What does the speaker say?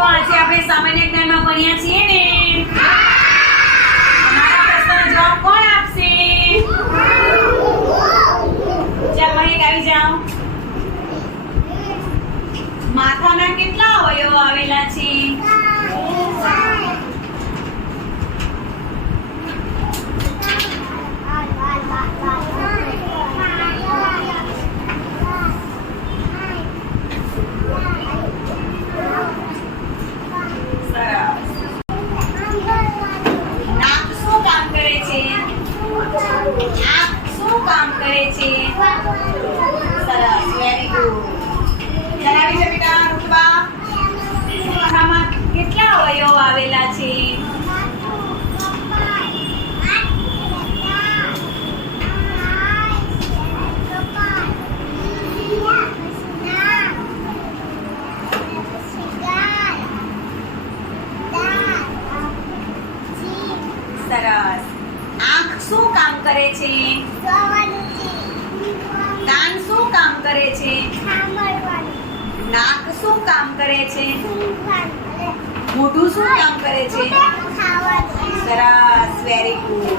તો આજે આપણે સામાન્ય જ્ઞાનમાં ભણ્યા છીએ ને તમારા પ્રશ્નનો જવાબ કોણ આપશે? ચાલ મહેક આવી જાઓ. માથાના કેટલા અવયવો આવેલા છે? સરસ, વેરી ગુડ. જણાવી છે બેટા રૂપા, આમાં કેટલા અવયવ આવેલા છે? સરસ. આંખ શું કામ કરે છે? કાન શું કામ કરે છે? નાક શું કામ કરે છે? મોઢું શું કામ કરે છે? સરસ, વેરી ગુડ.